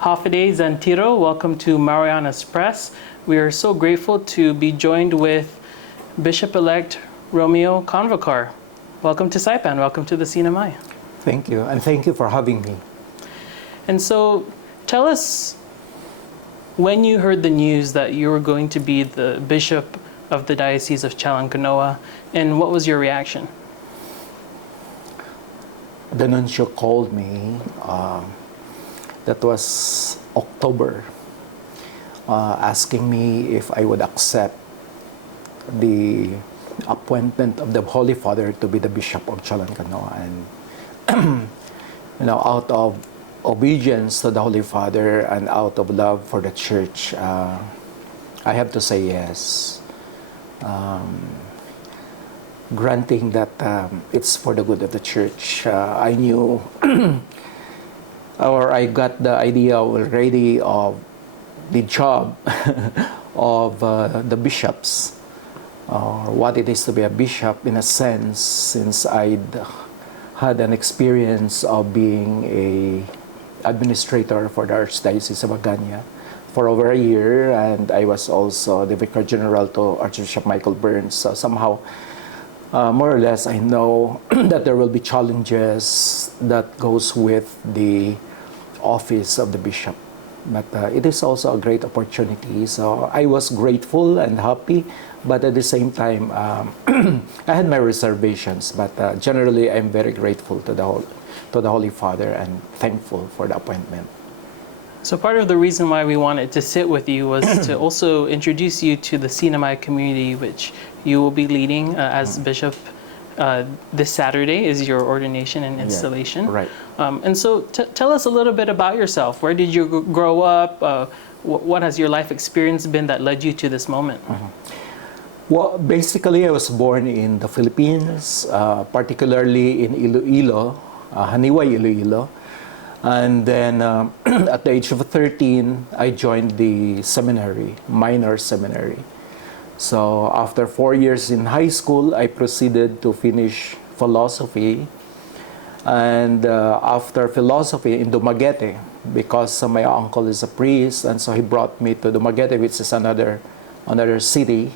Hafide Zantiro, welcome to Mariana's Press. We are so grateful to be joined with Bishop-elect Romeo Convocar. Welcome to Saipan, welcome to the CNMI. Thank you, and thank you for having me. And so, tell us when you heard the news that you were going to be the Bishop of the Diocese of Chalan Kanoa, and what was your reaction? The nuncio called me, that was October, asking me if I would accept the appointment of the Holy Father to be the Bishop of Chalan Kanoa. And out of obedience to the Holy Father and out of love for the Church, I have to say yes. Granting that it's for the good of the Church. I knew, or I got the idea already of the job of the bishops, or what it is to be a bishop in a sense, since I'd had an experience of being a administrator for the Archdiocese of Agana for over a year, and I was also the Vicar General to Archbishop Michael Burns. So somehow, more or less, I know that there will be challenges that goes with the office of the bishop. But it is also a great opportunity. So I was grateful and happy, but at the same time, I had my reservations. But generally, I'm very grateful to the Holy Father and thankful for the appointment. So part of the reason why we wanted to sit with you was to also introduce you to the CNMI community, which you will be leading as Bishop. This Saturday is your ordination and installation. Yeah, right. And so tell us a little bit about yourself. Where did you grow up? What has your life experience been that led you to this moment? Well, basically, I was born in the Philippines, particularly in Iloilo, Haniway, Iloilo. And then at the age of 13, I joined the seminary, minor seminary. So after 4 years in high school, I proceeded to finish philosophy. And after philosophy in Dumaguete, because my uncle is a priest, and so he brought me to Dumaguete, which is another city.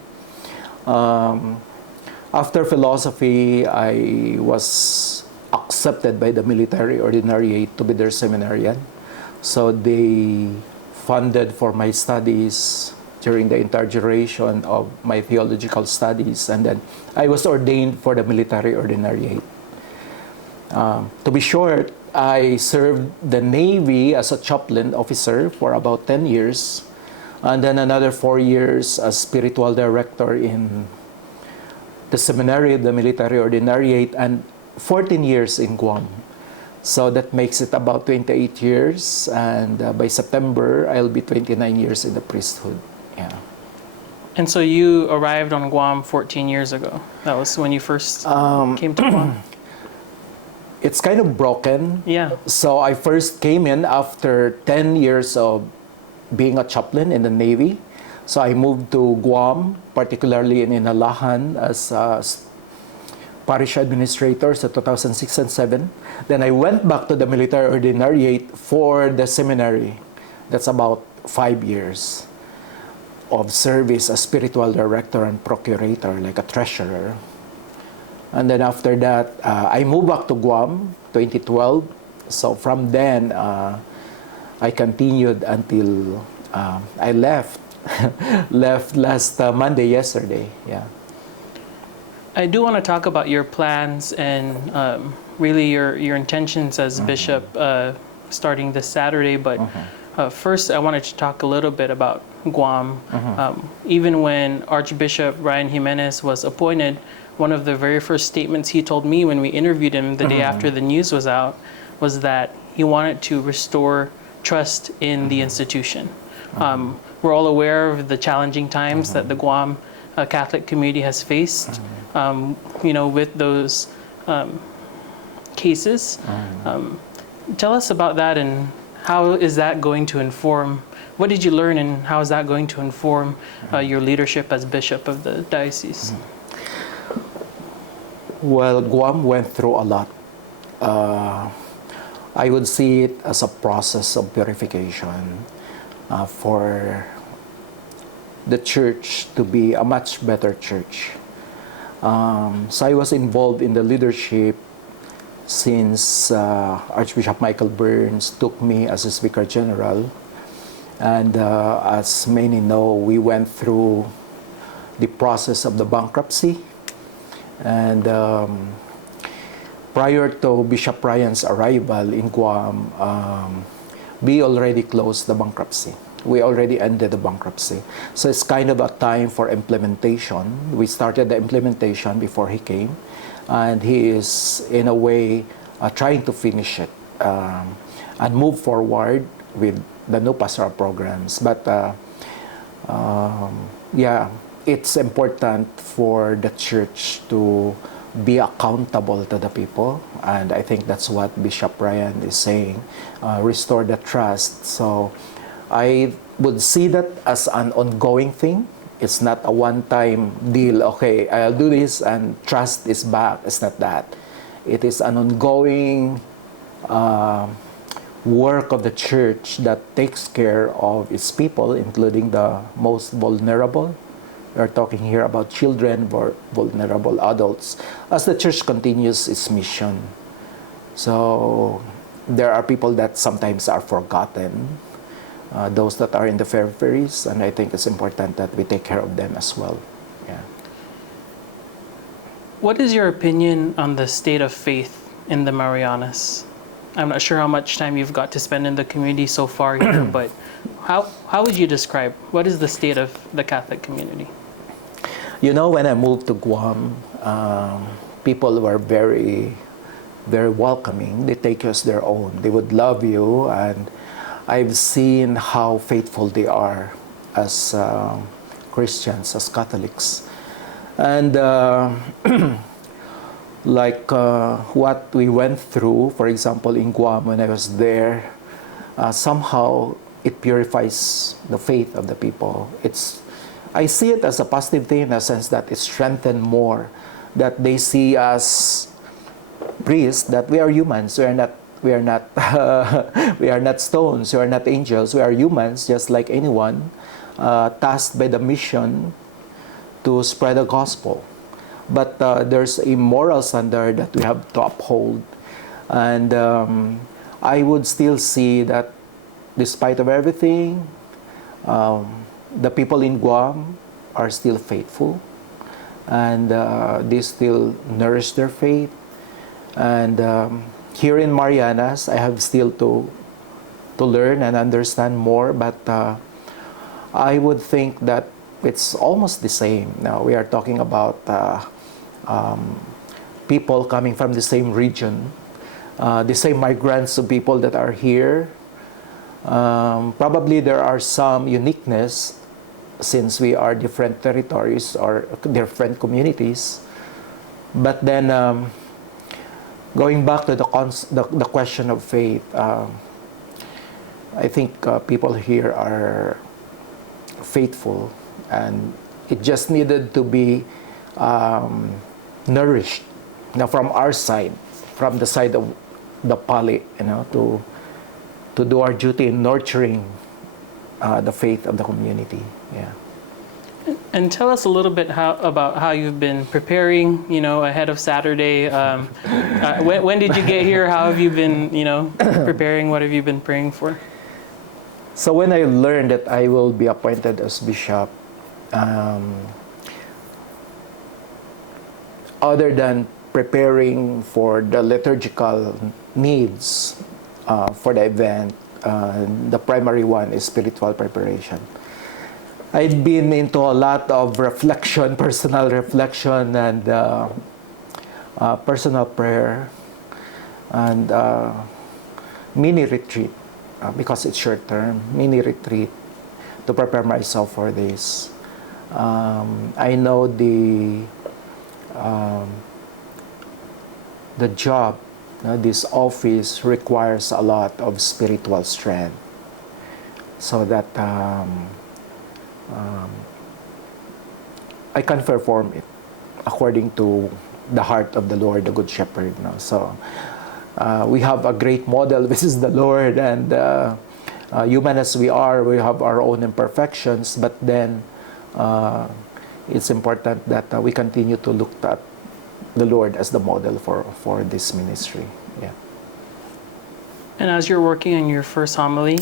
After philosophy, I was accepted by the military ordinariate to be their seminarian. So they funded for my studies during the entire duration of my theological studies, and then I was ordained for the military ordinariate. To be short, I served the Navy as a chaplain officer for about 10 years, and then another 4 years as spiritual director in the seminary, the military ordinariate, and 14 years in Guam. So that makes it about 28 years, and by September, I'll be 29 years in the priesthood. Yeah. And so you arrived on Guam 14 years ago. That was when you first came to Guam. It's kind of broken. Yeah. So I first came in after 10 years of being a chaplain in the Navy. So I moved to Guam, particularly in Inalahan, as parish administrator in 2006 and 2007. Then I went back to the military ordinariate for the seminary. That's about 5 years of service as spiritual director and procurator, like a treasurer. And then after that, I moved back to Guam, 2012. So from then, I continued until I left. Left last Monday, yesterday. Yeah. I do want to talk about your plans and really your intentions as bishop starting this Saturday. But first, I wanted to talk a little bit about Guam. Even when Archbishop Ryan Jimenez was appointed, one of the very first statements he told me when we interviewed him the day after the news was out was that he wanted to restore trust in the institution. We're all aware of the challenging times that the Guam Catholic community has faced, with those cases. Tell us about that, and how is that going to inform, what did you learn, and how is that going to inform your leadership as bishop of the diocese? Well, Guam went through a lot. I would see it as a process of purification for the church to be a much better church. So I was involved in the leadership since Archbishop Michael Burns took me as his Vicar General. And as many know, we went through the process of the bankruptcy. And prior to Bishop Ryan's arrival in Guam, we already closed the bankruptcy. We already ended the bankruptcy. So it's kind of a time for implementation. We started the implementation before he came, and he is, in a way, trying to finish it and move forward with the new pastoral programs. But yeah, it's important for the church to be accountable to the people, and I think that's what Bishop Ryan is saying, restore the trust. So I would see that as an ongoing thing. It's not a one-time deal, okay, I'll do this and trust is back. It's not that. It is an ongoing work of the church that takes care of its people, including the most vulnerable. We're talking here about children, vulnerable adults, as the church continues its mission. So there are people that sometimes are forgotten, those that are in the peripheries, and I think it's important that we take care of them as well. Yeah. What is your opinion on the state of faith in the Marianas? I'm not sure how much time you've got to spend in the community so far here, but how would you describe, what is the state of the Catholic community? You know, when I moved to Guam, people were very, very welcoming. They take you as their own. They would love you, and I've seen how faithful they are as Christians, as Catholics. And like what we went through, for example, in Guam when I was there, somehow it purifies the faith of the people. I see it as a positive thing in the sense that it's strengthened more, that they see us priests, that we are humans. We are not we are not stones. We are not angels. We are humans, just like anyone, tasked by the mission to spread the gospel. But there's a moral standard that we have to uphold, and I would still see that, despite of everything, the people in Guam are still faithful, and they still nourish their faith. And here in Marianas, I have still to learn and understand more, but I would think that it's almost the same. Now we are talking about people coming from the same region, the same migrants of people that are here. Probably there are some uniqueness since we are different territories or different communities. But then going back to the question of faith, I think people here are faithful, and it just needed to be nourished. Now, from our side, from the side of the Pali, to do our duty in nurturing the faith of the community. Yeah. And tell us a little bit about how you've been preparing, ahead of Saturday. When did you get here? How have you been, preparing? What have you been praying for? So when I learned that I will be appointed as bishop, other than preparing for the liturgical needs for the event, the primary one is spiritual preparation. I'd been into a lot of reflection, personal reflection, and personal prayer, and mini retreat, because it's short term, mini retreat to prepare myself for this. I know the job, this office requires a lot of spiritual strength, so that I can perform it according to the heart of the Lord, the Good Shepherd. So we have a great model, which is the Lord, and human as we are, we have our own imperfections, but then it's important that we continue to look at the Lord as the model for this ministry. Yeah. And as you're working on your first homily,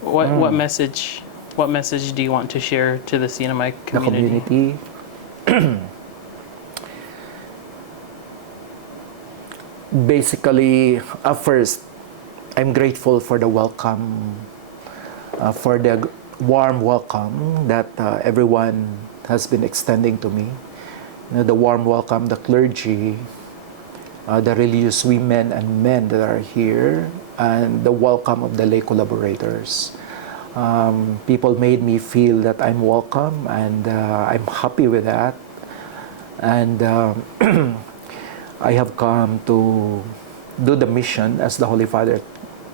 what message do you want to share to the CNMI community? The community. Basically, first, I'm grateful for the welcome, for the warm welcome that everyone has been extending to me. The warm welcome, the clergy, the religious women and men that are here, and the welcome of the lay collaborators. People made me feel that I'm welcome, and I'm happy with that. And I have come to do the mission as the Holy Father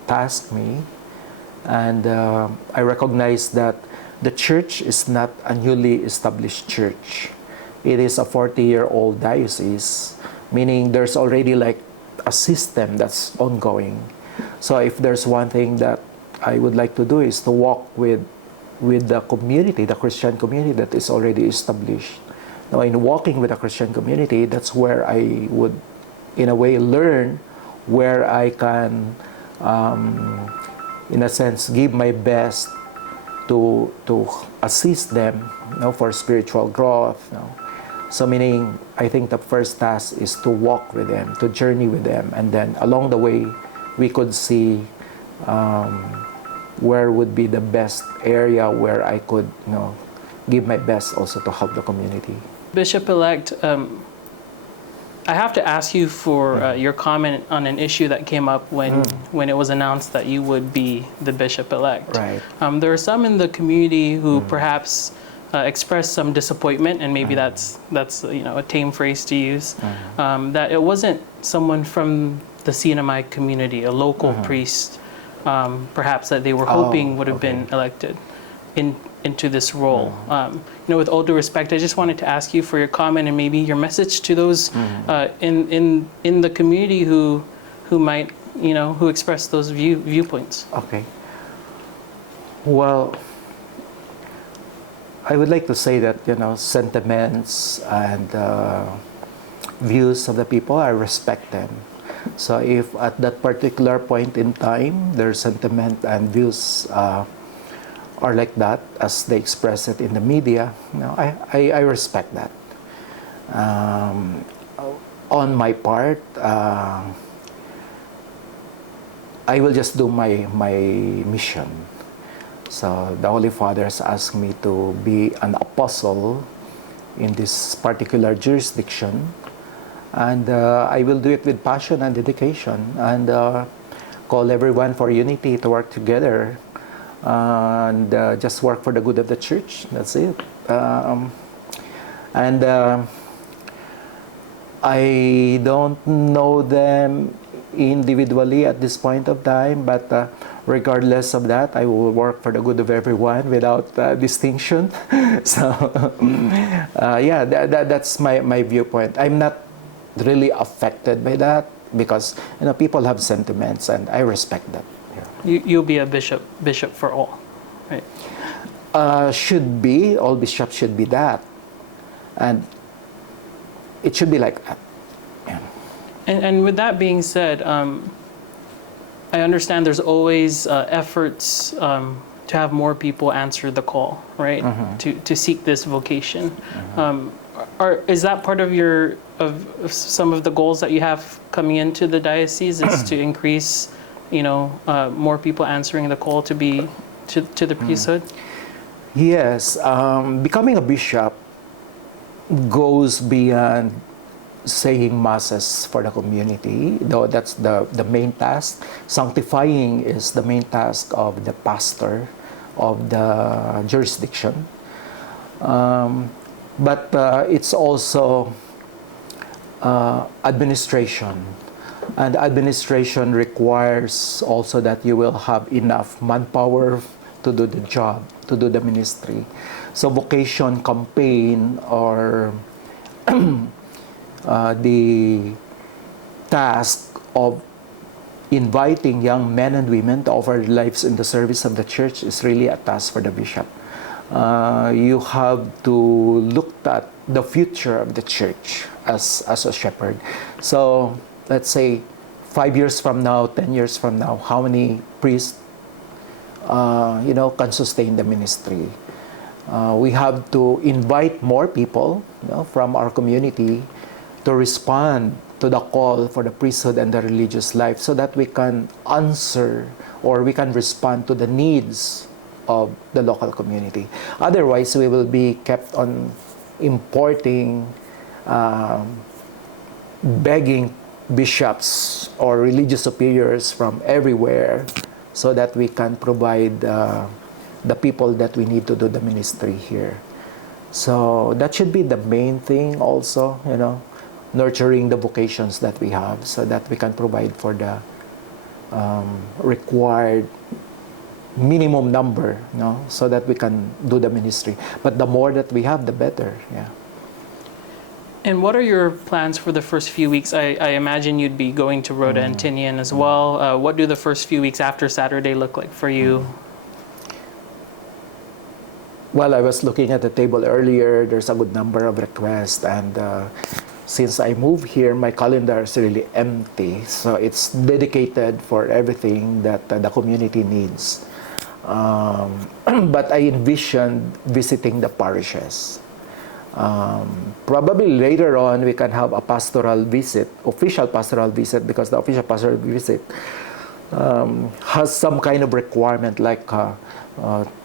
tasked me. And I recognize that the church is not a newly established church. It is a 40-year-old diocese, meaning there's already like a system that's ongoing. So if there's one thing that I would like to do is to walk with the community, the Christian community that is already established. Now, in walking with the Christian community, that's where I would, in a way, learn where I can, in a sense, give my best to assist them, for spiritual growth. So meaning, I think the first task is to walk with them, to journey with them, and then along the way, we could see where would be the best area where I could, give my best also to help the community. Bishop-elect, I have to ask you for your comment on an issue that came up when it was announced that you would be the bishop-elect. Right. There are some in the community who perhaps expressed some disappointment, and maybe that's a tame phrase to use, that it wasn't someone from the CNMI community, a local priest, perhaps that they were hoping would have been elected into this role. With all due respect, I just wanted to ask you for your comment and maybe your message to those in the community who might, who express those viewpoints. Okay. Well, I would like to say that, sentiments and views of the people, I respect them. So if at that particular point in time, their sentiment and views are like that, as they express it in the media, I respect that. On my part, I will just do my mission. So the Holy Father has asked me to be an apostle in this particular jurisdiction, and I will do it with passion and dedication, and call everyone for unity to work together, and just work for the good of the church. That's it. I don't know them individually at this point of time, but regardless of that, I will work for the good of everyone without distinction. So, that's my viewpoint. I'm not really affected by that because people have sentiments, and I respect that. You'll be a bishop for all, right? Should be. All bishops should be that, and it should be like that. Yeah. And with that being said, I understand there's always efforts to have more people answer the call, right? To seek this vocation. Is that part of some of the goals that you have coming into the diocese? Is to increase, more people answering the call to be to the priesthood? Yes, becoming a bishop goes beyond saying masses for the community, though that's the main task. Sanctifying is the main task of the pastor of the jurisdiction. But it's also administration. And administration requires also that you will have enough manpower to do the job, to do the ministry. So vocation campaign, or the task of inviting young men and women to offer their lives in the service of the church is really a task for the bishop. You have to look at the future of the church as a shepherd. So let's say 5 years from now, 10 years from now, how many priests can sustain the ministry? We have to invite more people from our community to respond to the call for the priesthood and the religious life, so that we can answer or we can respond to the needs of the local community. Otherwise, we will be kept on importing, begging bishops or religious superiors from everywhere so that we can provide the people that we need to do the ministry here. So that should be the main thing also, nurturing the vocations that we have so that we can provide for the required minimum number, so that we can do the ministry. But the more that we have, the better. Yeah. And what are your plans for the first few weeks? I imagine you'd be going to Rhoda and Tinian as well. What do the first few weeks after Saturday look like for you? Well, I was looking at the table earlier. There's a good number of requests, and since I moved here, my calendar is really empty. So it's dedicated for everything that the community needs. But I envisioned visiting the parishes. Probably later on we can have a pastoral visit, official pastoral visit, because the official pastoral visit has some kind of requirement like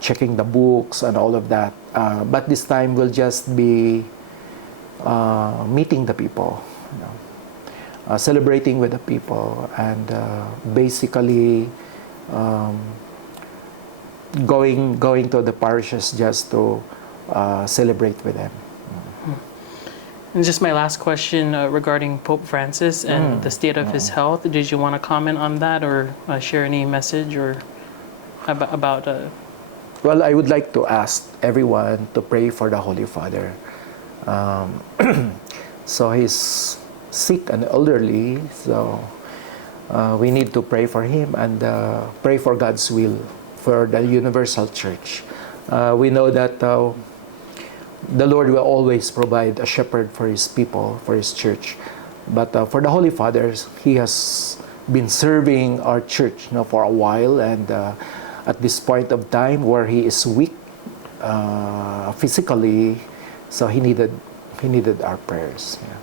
checking the books and all of that. But this time we'll just be meeting the people, celebrating with the people, and basically going to the parishes just to celebrate with them. And just my last question regarding Pope Francis and the state of his health. Did you want to comment on that or share any message or about? Well, I would like to ask everyone to pray for the Holy Father. So he's sick and elderly, so we need to pray for him and pray for God's will for the universal church. We know that the Lord will always provide a shepherd for his people, for his church. But for the Holy Father, he has been serving our church for a while, and at this point of time where he is weak physically, so he needed our prayers. Yeah.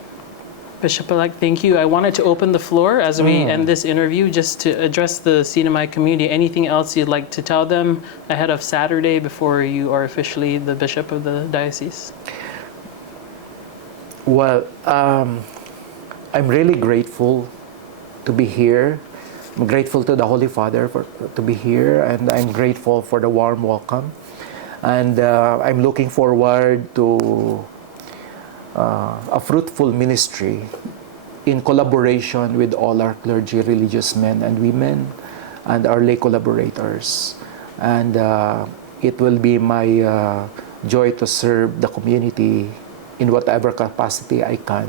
Bishop-elect, thank you. I wanted to open the floor as we end this interview just to address the CNMI community. Anything else you'd like to tell them ahead of Saturday before you are officially the bishop of the diocese? Well, I'm really grateful to be here. I'm grateful to the Holy Father to be here, and I'm grateful for the warm welcome. And I'm looking forward to a fruitful ministry in collaboration with all our clergy, religious men and women, and our lay collaborators. And it will be my joy to serve the community in whatever capacity I can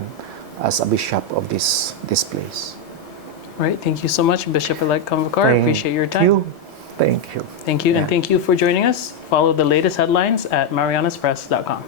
as a bishop of this place. Right. Thank you so much, Bishop-elect Convocar. I appreciate your time. Thank you. Thank you. Yeah. And thank you for joining us. Follow the latest headlines at marianaspress.com.